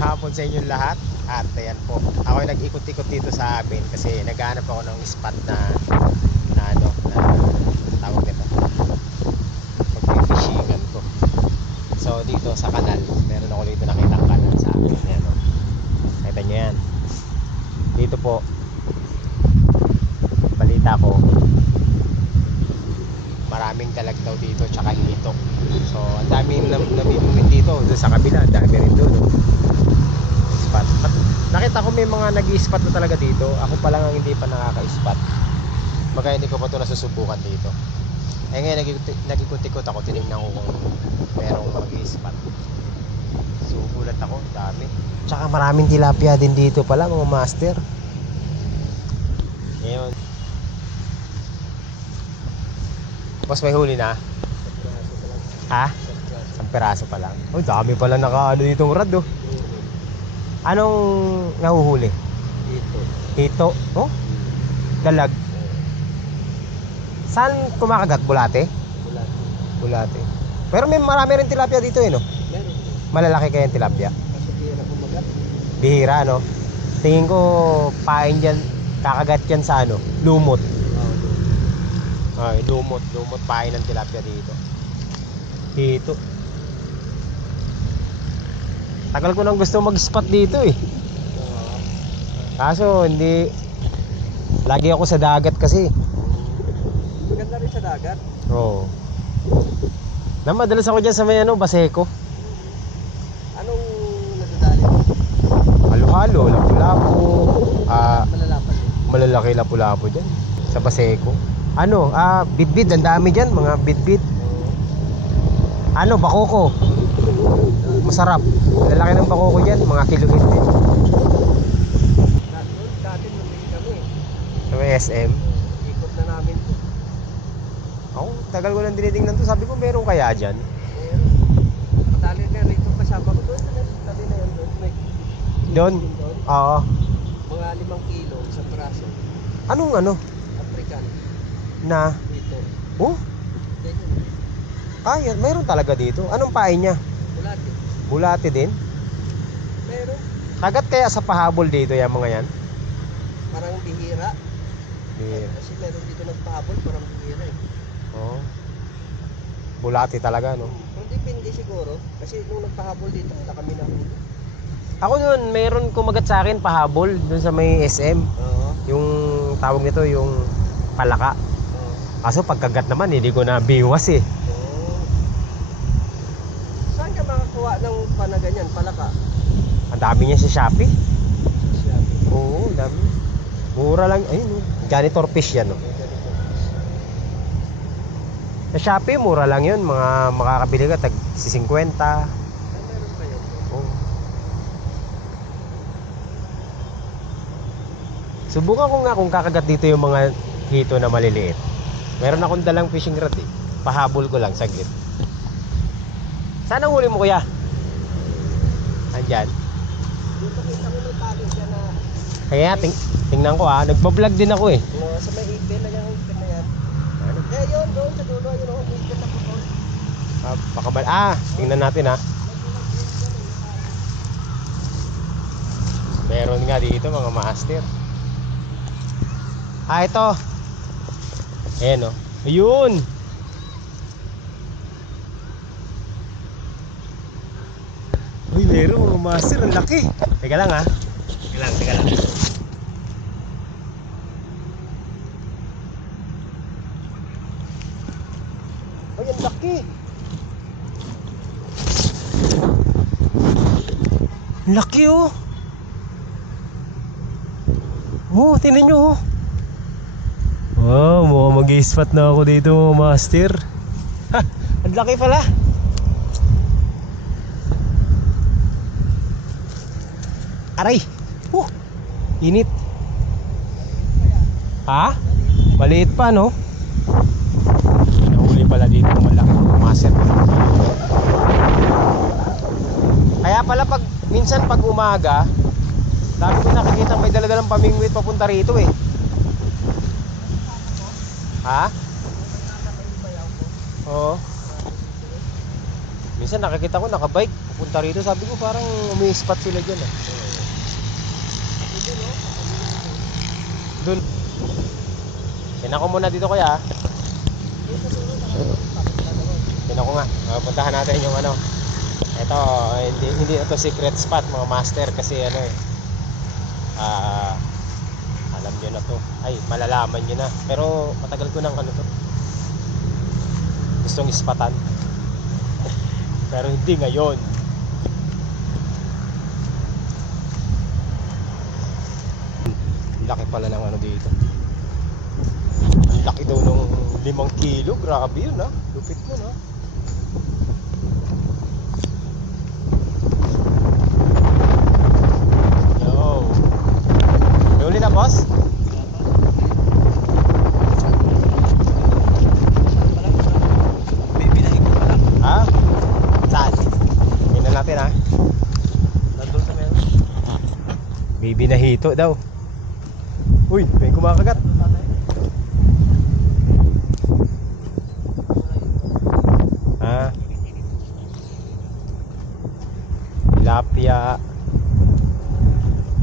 hapon sa inyong lahat. At ayan po, ako ay nag-ikot-ikot dito sa amin kasi naghahanap ako ng spot na tawag nito, pag-fishingan ko. So dito sa kanal, meron ako dito nakitang kanal sa amin. Ayan o, nakita nyo yan. Dito po, balita ko, maraming dalag daw dito tsaka hito. So ang daming namimungin dito. Doon sa kabila, ang dami rin doon spot. At nakita ko may mga nag-i-spot na talaga dito. Ako pa lang ang hindi pa nakaka-spot. Baka hindi ko pa ito nasusubukan dito. Eh ngayon nag-ikot-ikot ako, tinignan ko kung merong mag-i-spot. So gulat ako, dami. Tsaka maraming tilapia din dito pala mga master. Ngayon, boss, may huli na? Ha? Isang peraso pa lang. Oh, dami pala naka-ano ditong rad oh. Anong nahuhuli? Hito. Oh? Dalag. Saan kumakagat? Bulate? Bulate. Pero may marami rin tilapia dito eh no? Meron. Malalaki kaya yung tilapia? Kasi bihira kumagat. Bihira no? Tingin ko pain dyan, kakagat yan sa ano? Lumot. Ay, lumot pain ng tilapia dito. Hito. Tagal ko nang gusto mag-spot dito eh. Kaso hindi, lagi ako sa dagat kasi. Maganda rin sa dagat. Oo. Madalas ako dyan sa may ano, Baseco. Anong nadadali mo? Halo-halo, lapu-lapu. Malalapan eh. Malalaki lapu-lapu dyan sa Baseco. Ano, bidbid, ang dami dyan, mga bidbid. Ano, bakoko. Masarap. Lalaki ng bakoko dyan, mga kiluhin din. Dati lumili kami. Sa may SM. Ikot na namin to. Ako, tagal ko lang dinitingnan to. Sabi ko, meron kaya dyan? Meron. Nakatali ka rito kasama ko doon. Tabi na yun doon. May Doon? doon. Oo. Mga 5 kilo, isang braso. Anong ano? African. Na? Dito. Oh? Yan, meron talaga dito. Anong pain niya? Bulate. Bulate din? Meron. Kagat kaya sa pahabol dito yung mga yan? Parang bihira. Yeah. Kasi meron dito nagpahabol, parang bihira eh. Oh. Bulate talaga no? Kung depende siguro. Kasi nung nagpahabol dito, wala kami nahuli. Ako nun, meron kumagat sa akin pahabol dun sa may SM. Oo. Yung tawag nito, yung palaka. Oo. Kaso pagkagat naman, hindi ko na biwas eh. Oo. Saan ka makakuha ng panaganyan, palaka? Ang dami niya sa Shopee. Siya. Oo, dami. Mura lang. Ayun, janitor fish yan. No? Sa Shopee, mura lang yun. Mga makakabili ka, tag 50. Meron pa yun. Oh. Subukan ko nga kung kakagat dito yung mga hito na maliliit. Meron akong dalang fishing rod eh. Pahabol ko lang, saglit. Saan ang huli mo kuya? Andyan. Dito kita mo may pagod siya na Kaya tingnan ko nagpa-vlog din ako eh. sa may ipil na yung ipil na yan. Ano? Eh yun, doon sa dulo, yun o, may ipil na putol. Tingnan natin Meron nga dito mga master. Ito. Ayan o. Ayun. Uy, meron mga master. Ang laki. Teka lang Teka lang. Ay, ang laki. Ang laki oh. Oh, tingnan nyo oh. Wow, mukhang mag-i-spot na ako dito mga master. Ha, ang laki pala. Aray. Init. Ha? Maliit pa no? Nahuli pala dito malaki master. Kaya pala minsan pag umaga, dami ko nakikita may daladalang pamingwit papunta rito eh. Ha? Oo. Minsan nakikita ko nakabike pupunta rito. Sabi ko parang umi-spot sila dyan ah. Doon. Tinan ko muna dito kuya. Tinan ko nga. Puntahan natin yung ano. Ito, hindi ito secret spot mga master kasi ano eh. Alam nyo na to. Ay, malalaman nyo na. Pero matagal ko nang ano to. Gustong ispatan. Pero hindi ngayon. Laki pala ng ano dito. Ang laki daw ng 5 kilo. Grabe yun ha. Lupit mo na. Yo. May uli na boss? Baby na higit pa lang. Ha? Saan? Tingnan natin ha. Nandun sa meron. Baby na hito daw. Uy, may kumakagat. Ha? Tilapia.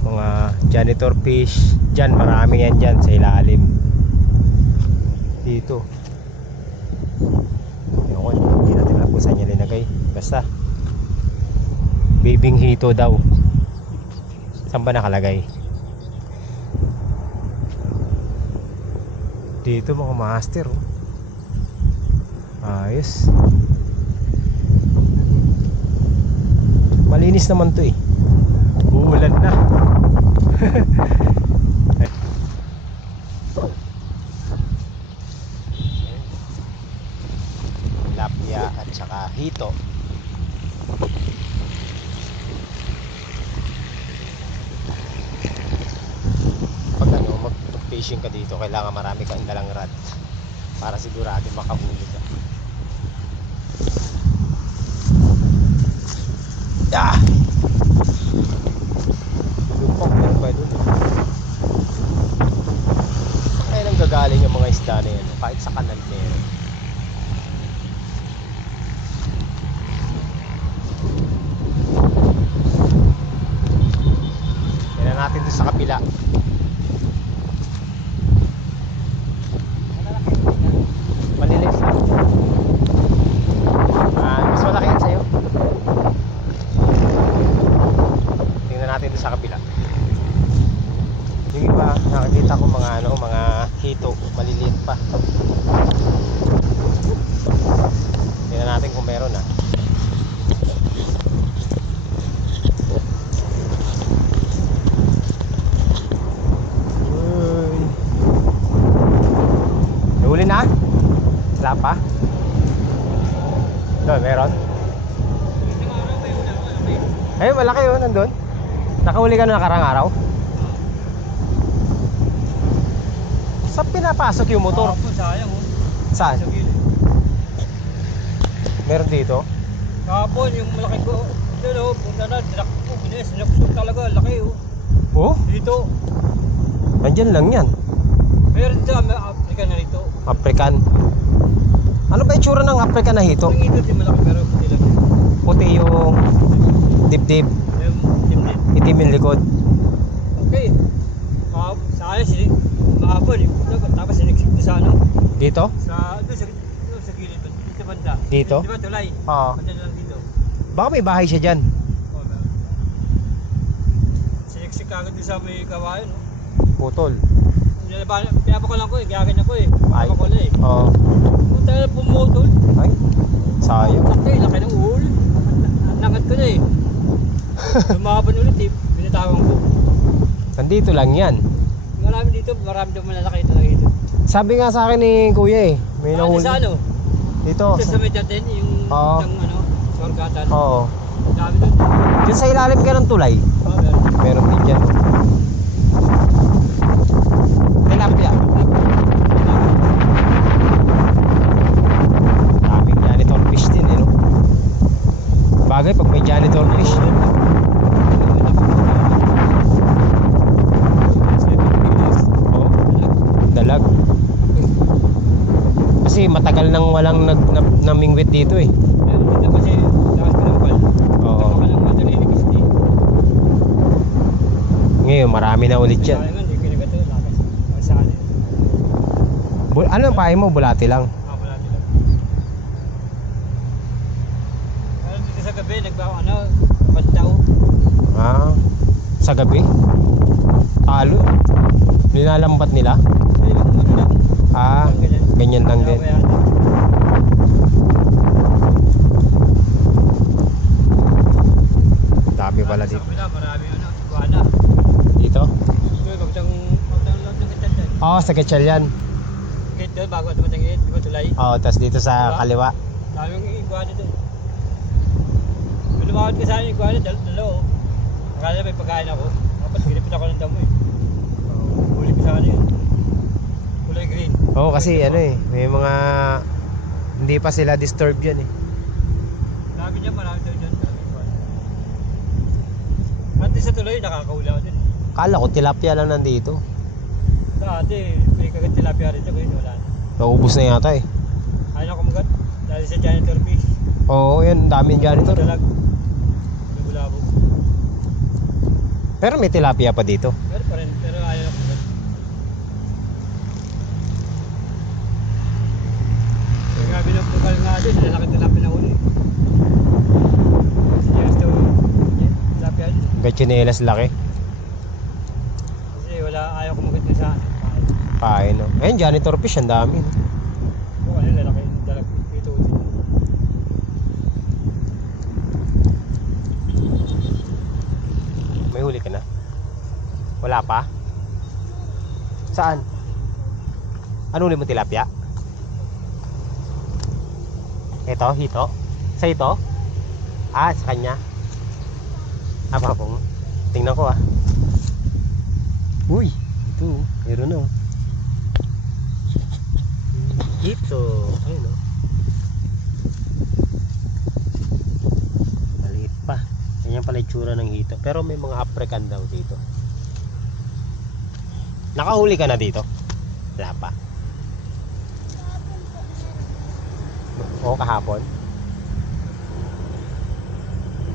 Mga janitor fish. Diyan, marami yan dyan sa ilalim. Dito. Ayun, hindi natin alam kung saan niya linagay. Basta bibing hito daw. Saan ba nakalagay? Dito mga master oh. Ayos. Malinis naman to eh. Uulan na. Tilapia at saka hito. Pag ano, mag-fishing ka dito, kailangan marami kang dalang rod para sigurado makahuli ka. Ah! Lumpak, meron pa doon. Kaya nang gagaling yung mga isda na yan, kahit sa kanal meron. Tignan natin doon sa kapila. Malilit lang. Mas malaki yan sa'yo. Tingnan natin doon sa kabila. Yung iba, nakikita ko mga ano, mga hito, maliliit pa. Tingnan natin kung meron ah. Uy. Nahuli na? Wala pa? Doon, meron? Ay, malaki yun, nandun. Nakahuli ka na nakarang araw? Saan pinapasok yung motor? Sayang oh. Saan? Sa gilid. Meron dito? Kahapon yung malaki ko. Yun oh, punta na, dinak ko. Sinapsok talaga, laki oh. Oh, Dito. nandyan lang yan. Meron dito, may Africa na rito. African. Ano ba itsura ng African na hito? Yung ito di malaki pero puti lang. Puti yung dibdib, Yung timid. itim yung likod. Okay. Sayang sinig. Kahapon eh. Tapos siniksik doon sa ano. Dito? Doon sa gilid. Dito banda. Dito? Di ba tulay? Oo. Banda lang dito. Baka may bahay siya dyan. Oh, meron. Siniksik agad doon sa may kawayan. No? Putol. Pinapakulan ko eh. Gaganyan ko eh. Ay. Pinapakulan eh. Oo. Kung tayo pumutol. Ay, sayang. Okay, laki ng ulo. Nangat ko na eh. Lumaban ulit eh. Binitawan ko. Nandito lang yan. Marami dito. Marami daw malalaki talaga dito. Sabi nga sa akin ni kuya eh. May Ano nahuli. sa ano? Dito. Dito sa may datin. Yung Oo. ng ano. Sorgatan. Oo. Dami doon. Diyan sa ilalim ka ng tulay. Oh, meron. Meron din dyan. Tilapia. Daming janitor fish din eh no. Bagay pag may janitor fish. Oh, dalag. Kasi matagal nang walang namingwit dito eh. Meron dito kasi lakas pinampal. Oo. ngayon, marami na ulit yan. Sayang nga, hindi kinagat to. Lakas. Lakas sa kanin. Ano ang pahay mo? Bulati lang. Wala nila. Pero dito sa gabi, bantaw. Ah, sa gabi? Talo. Nilalambat nila? Hindi, ano lang. Ah, Ganyan. ganyan lang din. Kaya, Dami pala sa dito. kabila, marami iguana. Dito? Doon, magtang loob ng kitchen dyan. Oo, sa Quechal yan. Gate doon, bago dumating gate, di ba tulay? Oo, tas dito sa kaliwa. Daming iguana doon. Kung lumawad ka sa akin iguana, dalawa. Akala may pagkain ako. Dapat ginipit ako ng damo eh. Huli ko sa akin yun. Kulay green. Oo, kasi ano eh, may mga hindi pa sila disturbed yan eh. Marami dyan, marami daw dyan. Marami iguana. At sa tuloy, nakakahuli ako din. Kala ko tilapia lang nandito. Dati, may kagat tilapia rito, ngayon wala na. Naubos na yata eh. Ayaw na kumagat. Dahil sa janitor fish. Oo, yan, daming janitor. Dalag. Lubulabog. Pero may tilapia pa dito. Pero pa rin, pero ayaw na kumagat. Kaya nga binabukal nga din, lalaki tilapia na uli. Yes, to, tilapia din. Gachinelas laki. Kasi wala, ayaw kumagat na sa akin. Pahay no. Ayun, janitor fish, ang dami. Oo, ano, lalaki, dalag, ito din. May huli ka na? Wala pa? Saan? Ano huli mo, tilapia? Ito, hito? Sa ito? Ah, sa kanya? Ah, papong. Tingnan ko ah. Uy, ito, meron na oh. Ito, ayun oh. Maliit pa. Ganyan pala itsura ng hito. Pero may mga African daw dito. Nakahuli ka na dito? Wala pa. Oo, kahapon.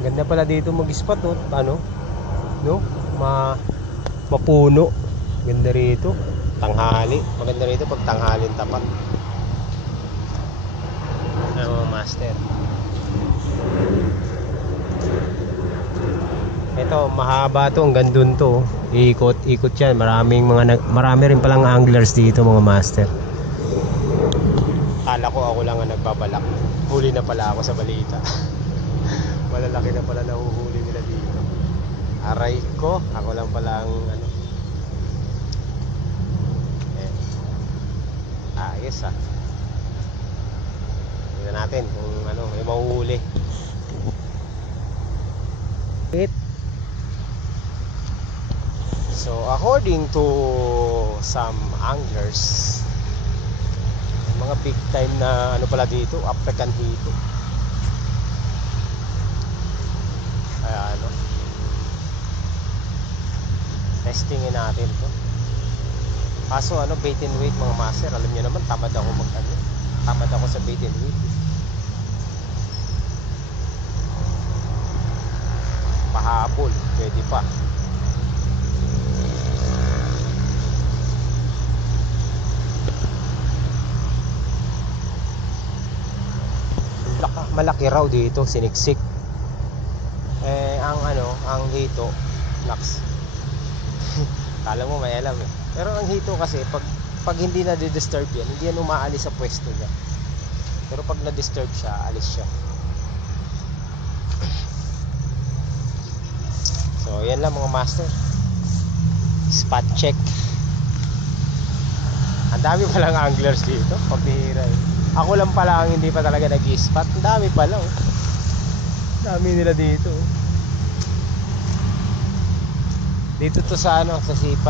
Ganda pala dito mag-spot oh. Ano? No? Mapuno. Ganda rito. Tanghali. Maganda rito pag tanghalin tapat. Ano, master. Ito, mahaba to, hanggang dun to. Ikot yan. Marami rin palang anglers dito, mga master. Kala ko ako lang ang nagbabalak. Huli na pala ako sa balita. Malalaki na pala nahuhuli nila dito. Aray ko, ako lang pala ang ano. Ayos ah. Tingnan natin kung ano, may mahuhuli. So according to some anglers, may mga big time na ano pala dito, African hito. Kaya ano, testingin natin to. Kaso ano, bait and weight mga master, alam niyo naman tamad ako tamad ako sa bait and weight. Pahabol, pwede pa. Malaki raw dito, siniksik. Ang hito, naks. Kala mo may alam eh. Pero ang hito kasi, pag hindi na disturb yan, hindi yan umaalis sa pwesto niya. Pero pag na-disturb siya, alis siya. So, yan lang mga master. Spot check. Ang dami palang anglers dito. Pabihira eh. Ako lang pala ang hindi pa talaga nag-i-spot. Ang dami pala oh. Dami nila dito oh. Dito to sa ano, sa C5.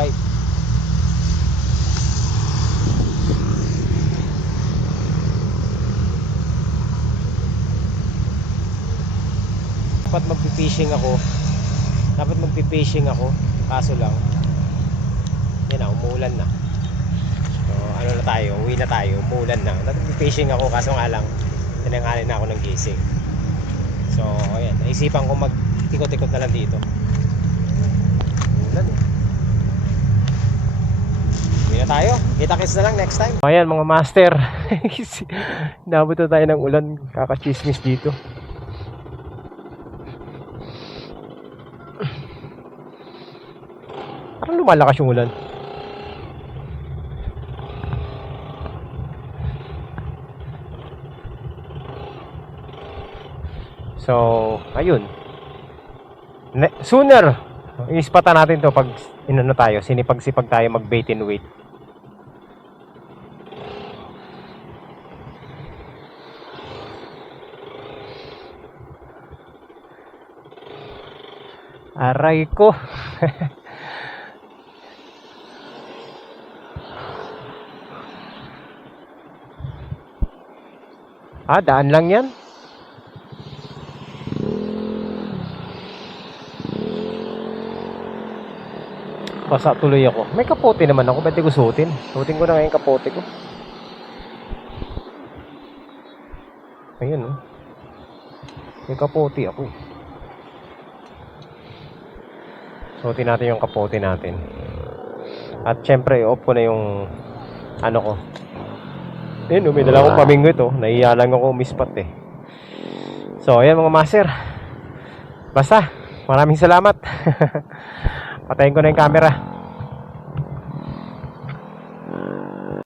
Dapat magpi-fishing ako. Kaso lang, yan na, umuulan na. So, ano na tayo, uwi na tayo, umuulan na. Nagpi-fishing ako, kaso nga lang, tinanghali na ako ng gising. So, ayan, naisipan ko mag-ikot-ikot na lang dito. Umuulan eh. tayo. Kita-kits na lang next time. Ayan mga master. Nabot na tayo ng ulan. Kakachismis dito. Parang lumalakas yung ulan. So, ayun. Sooner, ispatan natin to pag inano tayo, sinipag-sipag tayo mag bait and wait. Aray ko. Daan lang yan. Basa tuloy ako. May kapote naman ako. Ba't di ko suotin? Suotin ko na ngayon kapote ko. Ayun, oh. May kapote ako. Suotin natin yung kapote natin. At syempre, off ko na yung ano ko. Ayun, may dala akong pamingwit, oh. Nahiya lang ako mispat, eh. So, ayan mga master. Basta, maraming salamat. Patayin ko na yung camera.